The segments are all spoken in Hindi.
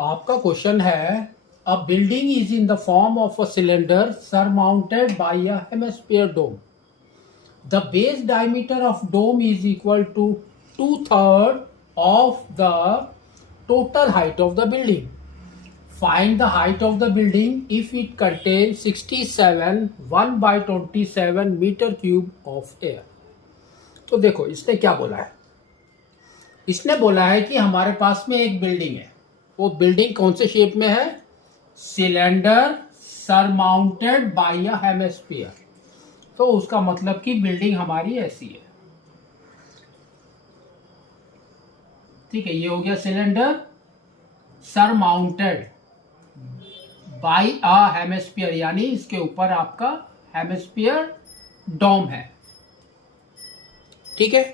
आपका क्वेश्चन है a building is in the form of a cylinder surmounted by a hemisphere dome. The base diameter of dome is equal to 2/3 of the total height of the building. Find the height of the building if it contains 67 1 by 27 meter cube of air. तो देखो इसने क्या बोला है. इसने बोला है कि हमारे पास में एक बिल्डिंग है. वो बिल्डिंग कौन से शेप में है? Cylinder surmounted by a hemisphere. तो उसका मतलब कि बिल्डिंग हमारी ऐसी है. ठीक है, ये हो गया cylinder surmounted by a hemisphere, यानी इसके ऊपर आपका हेमिस्फीयर डोम है. ठीक है,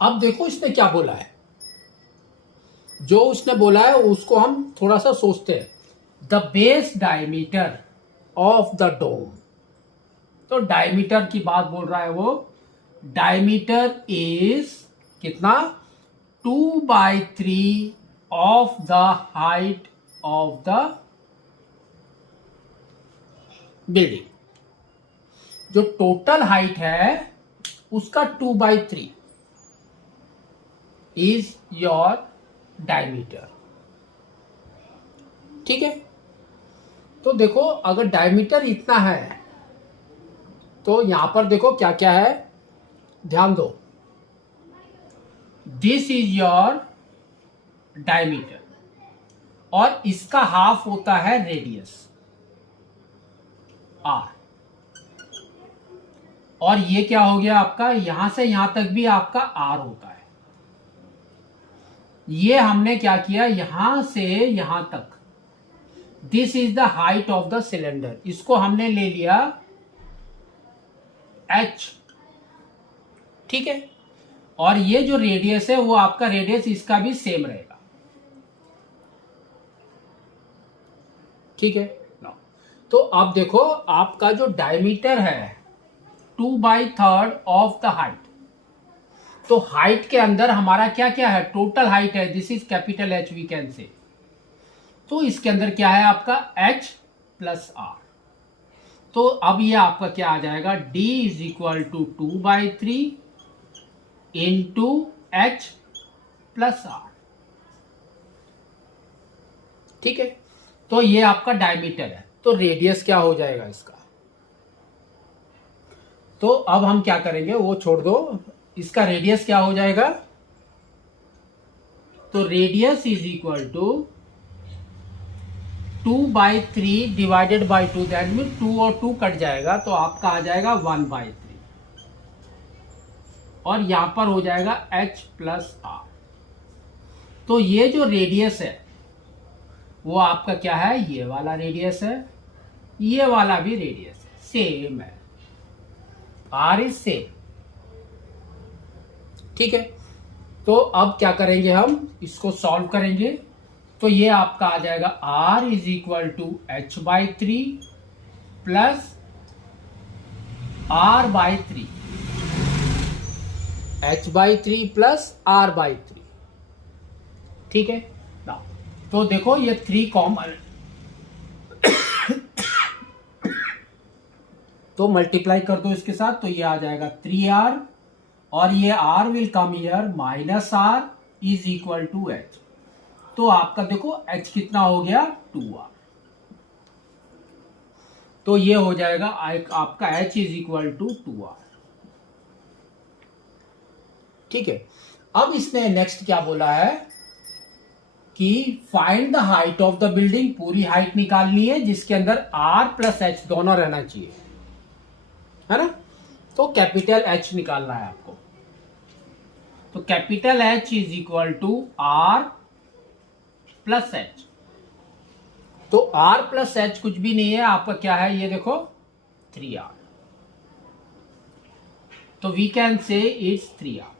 अब देखो इसने क्या बोला है. जो उसने बोला है उसको हम थोड़ा सा सोचते हैं. The base diameter of the dome. तो डायमीटर की बात बोल रहा है वो. डायमीटर इज कितना? 2/3 of the height of the building. जो टोटल हाइट है उसका 2/3 इज योर डायमीटर. ठीक है, तो देखो अगर डायमीटर इतना है तो यहां पर देखो क्या क्या है, ध्यान दो. दिस इज योर डायमीटर और इसका हाफ होता है रेडियस आर. और ये क्या हो गया आपका, यहां से यहां तक भी आपका आर होता है. ये हमने क्या किया, यहां से यहां तक this is the height of the cylinder. इसको हमने ले लिया h. ठीक है, और ये जो रेडियस है वो आपका रेडियस इसका भी सेम रहेगा. ठीक है, तो अब देखो आपका जो डायमीटर है 2/3 ऑफ द हाइट. तो हाइट के अंदर हमारा क्या क्या है, टोटल हाइट है. This is capital H we can say. तो इसके अंदर क्या है आपका h प्लस r. तो अब ये आपका क्या आ जाएगा, d is equal to 2/3 into h plus r. ठीक है, तो ये आपका डायमीटर है. तो रेडियस क्या हो जाएगा इसका. तो अब हम क्या करेंगे वो छोड़ दो. इसका रेडियस क्या हो जाएगा, तो radius is equal to 2/3 divided by 2. That mean 2 और 2 कट जाएगा तो आपका आ जाएगा 1/3 और यहां पर हो जाएगा h प्लस r. तो ये जो रेडियस है वो आपका क्या है, ये वाला रेडियस है, ये वाला भी रेडियस है, सेम है. r is same. ठीक है, तो अब क्या करेंगे, हम इसको सॉल्व करेंगे. तो ये आपका आ जाएगा r is equal to h/3 plus r/3. h/3 plus r/3. ठीक है ना. तो देखो ये 3 कॉमन तो मल्टीप्लाई कर दो इसके साथ. तो ये आ जाएगा 3r और ये r will come here minus r is equal to h. तो आपका देखो h कितना हो गया, 2r. तो ये हो जाएगा आपका h is equal to 2r. ठीक है, अब इसने नेक्स्ट क्या बोला है कि find the height of the building. पूरी हाइट निकालनी है जिसके अंदर r प्लस h दोनों रहना चाहिए, है ना. तो कैपिटल H निकालना है आपको. तो capital H is equal to r plus h. तो r प्लस h कुछ भी नहीं है आपका, क्या है ये देखो 3r. तो वी कैन से इट्स 3r.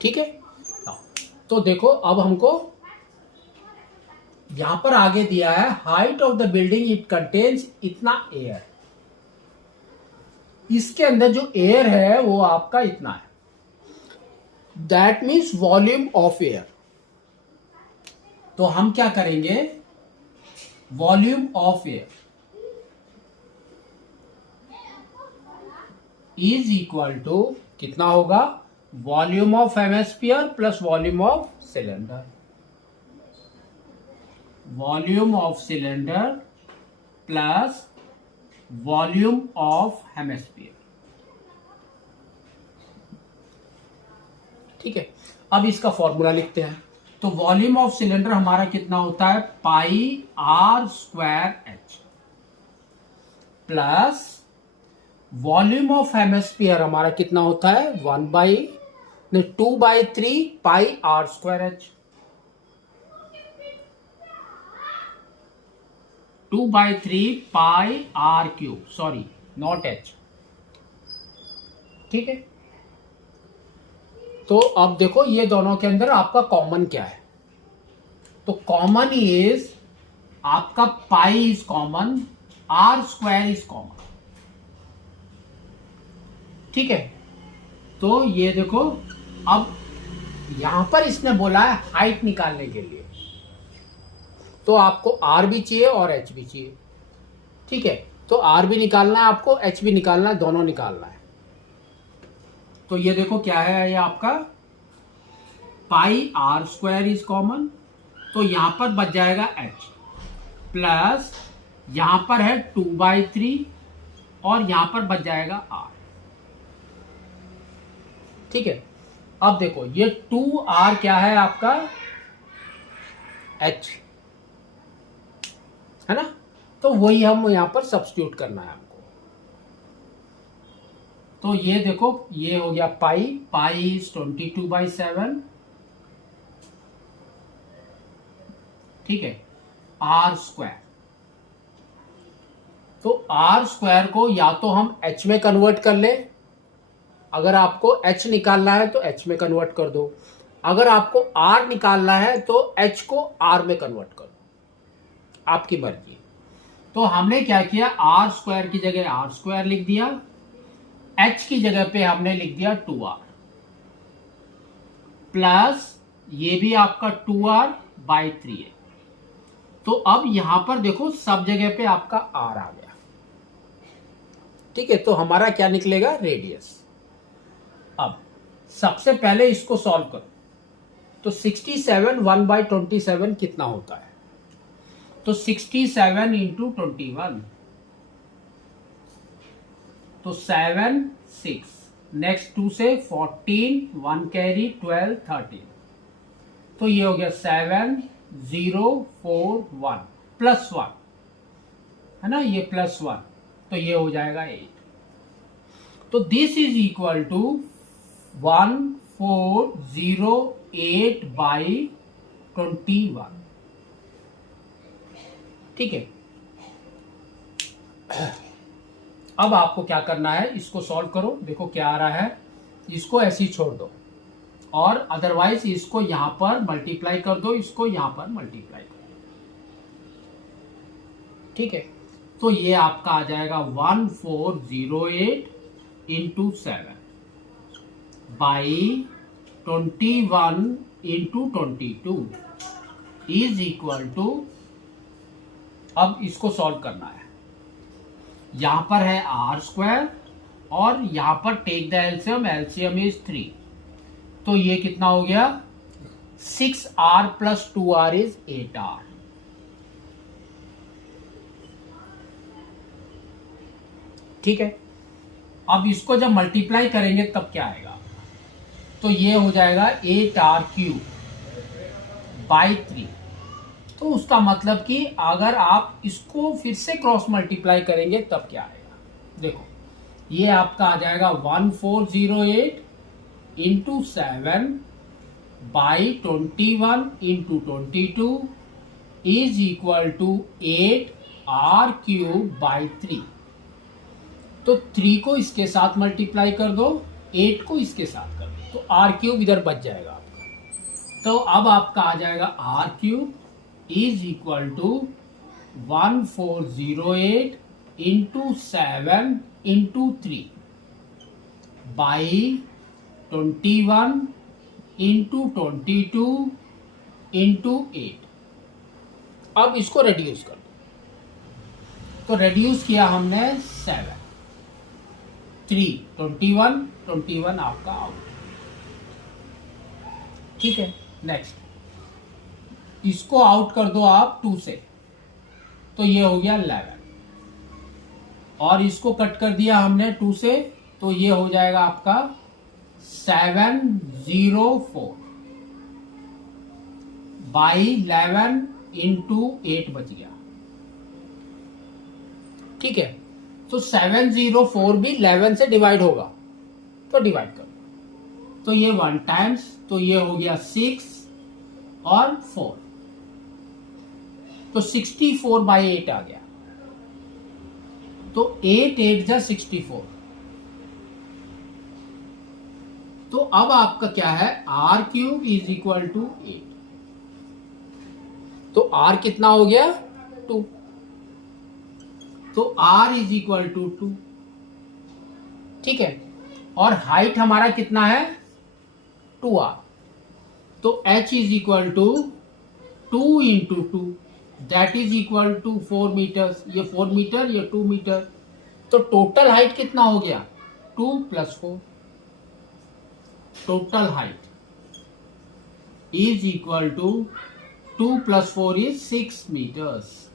ठीक है, तो देखो अब हमको यहां पर आगे दिया है height of the building it contains इतना एयर. इसके अंदर जो एयर है वो आपका इतना है. That means volume of air. तो हम क्या करेंगे, volume of air is equal to कितना होगा, volume of hemisphere plus volume of cylinder, volume of cylinder plus volume of hemisphere. ठीक है, अब इसका फॉर्मूला लिखते हैं। तो वॉल्यूम ऑफ सिलेंडर हमारा कितना होता है, pi r square h, plus volume of hemisphere हमारा कितना होता है, 2/3 pi r square h, 2/3 pi r cube, sorry not h. ठीक है, तो अब देखो ये दोनों के अंदर आपका कॉमन क्या है, तो कॉमन इज आपका pi is common, r square is common. ठीक है, तो ये देखो, अब यहां पर इसने बोला है हाइट निकालने के लिए, तो आपको आर भी चाहिए और एच भी चाहिए। ठीक है, तो आर भी निकालना है आपको, एच भी निकालना है, दोनों निकालना है। तो ये देखो क्या है, ये आपका पाई आर स्क्वायर इज कॉमन, तो यहां पर बच जाएगा एच, प्लस यहां पर है 2/3 और यहां पर बच जाएगा आर। ठीक है, अब देखो ये 2r क्या है आपका, h है ना, तो वही हम यहां पर सब्स्टिट्यूट करना है हमको। तो ये देखो ये हो गया पाई, पाई इज 22/7। ठीक है, आर स्क्वायर, तो आर स्क्वायर को या तो हम एच में कन्वर्ट कर ले, अगर आपको h निकालना है तो h में कन्वर्ट कर दो, अगर आपको r निकालना है तो h को r में कन्वर्ट कर दो, आपकी मर्जी। तो हमने क्या किया, आर स्क्वायर की जगह आर स्क्वायर लिख दिया, h की जगह पे हमने लिख दिया 2r, प्लस ये भी आपका 2r/3 है। तो अब यहां पर देखो सब जगह पे आपका r आ गया। ठीक है, तो हमारा क्या निकलेगा, रेडियस। अब सबसे पहले इसको सॉल्व करो, तो 67 1/27 कितना होता है, तो 67 इंटू 21, तो 7 6, नेक्स्ट 2 से 14, 1 कैरी 12 13, तो ये हो गया 7 0 4 1 प्लस 1 है ना, ये प्लस 1, तो ये हो जाएगा 8। तो दिस इज इक्वल टू 1408/21। ठीक है, अब आपको क्या करना है, इसको सॉल्व करो, देखो क्या आ रहा है, इसको ऐसे ही छोड़ दो और अदरवाइज इसको यहां पर मल्टीप्लाई कर दो, इसको यहां पर मल्टीप्लाई कर दो। ठीक है, तो ये आपका आ जाएगा 1408 into 7 by 21 into 22 is equal to, अब इसको सॉल्व करना है, यहां पर है आर स्क्वायर और यहां पर take the LCM, LCM is 3, तो ये कितना हो गया, 6r plus 2r is 8r। ठीक है, अब इसको जब मल्टीप्लाई करेंगे तब क्या आएगा, तो ये हो जाएगा 8r³/3। तो उसका मतलब कि अगर आप इसको फिर से क्रॉस मल्टीप्लाई करेंगे तब क्या आएगा, देखो ये आपका आ जाएगा 1408 into 7/21 into 22 is equal to 8r³/3। तो 3 को इसके साथ मल्टीप्लाई कर दो, 8 को इसके साथ कर दो, तो r³ इधर बच जाएगा आपका। तो अब आपका आ जाएगा r³ is equal to 1408 into 7 into 3 by 21 into 22 into 8। अब इसको रेड्यूस कर दो। तो रेड्यूस किया हमने 7, 3, 21, 21 आपका आउट। ठीक है, नेक्स्ट इसको आउट कर दो आप 2 से, तो ये हो गया 11, और इसको कट कर दिया हमने 2 से, तो ये हो जाएगा आपका 704 बाई 11 इंटू 8 बच गया। ठीक है, तो 704 भी 11 से डिवाइड होगा, तो डिवाइड करो, तो ये 1 टाइम्स, तो ये हो गया 6 और 4, तो 64 बाई 8 आ गया। तो 8 8 जा 64। तो अब आपका क्या है, r cube is equal to 8। तो आर कितना हो गया, 2। तो आर इज इक्वल टू 2। ठीक है, और हाइट हमारा कितना है, 2r। तो h is equal to 2 into 2, that is equal to 4 metres. ये 4 मीटर, ये 2 मीटर, तो टोटल हाइट कितना हो गया, 2 + 4। Total height is equal to 2 + 4 is 6 metres.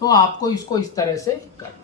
तो आपको इसको इस तरह से करना।